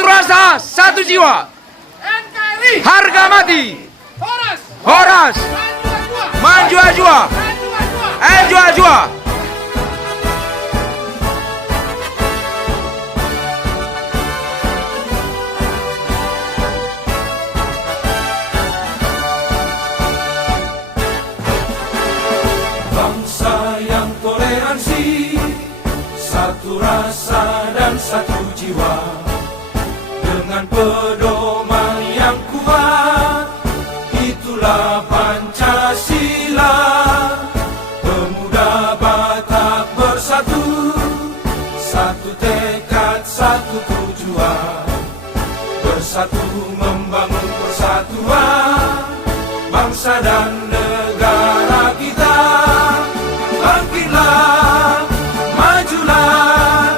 Satu rasa, satu jiwa. NKRI. Harga mati. Horas. Horas. Maju ajua. Aju ajua. Bangsa yang toleransi, satu rasa dan satu jiwa, dengan pedoman yang kuat, itulah Pancasila. Pemuda Batak bersatu, satu tekad, satu tujuan, bersatu membangun persatuan bangsa dan negara kita. Bangkitlah, majulah,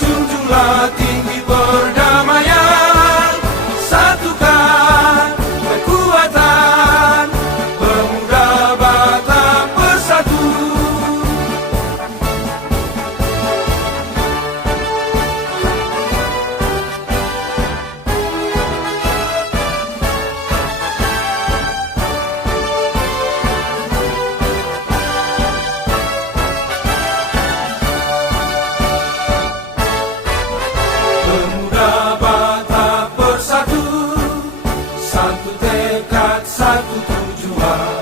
junjunglah tinggi perdamaian, satukan kekuatan pemuda Batak bersatu. Pemuda Batak bersatu, satu tekad, satu tujuan.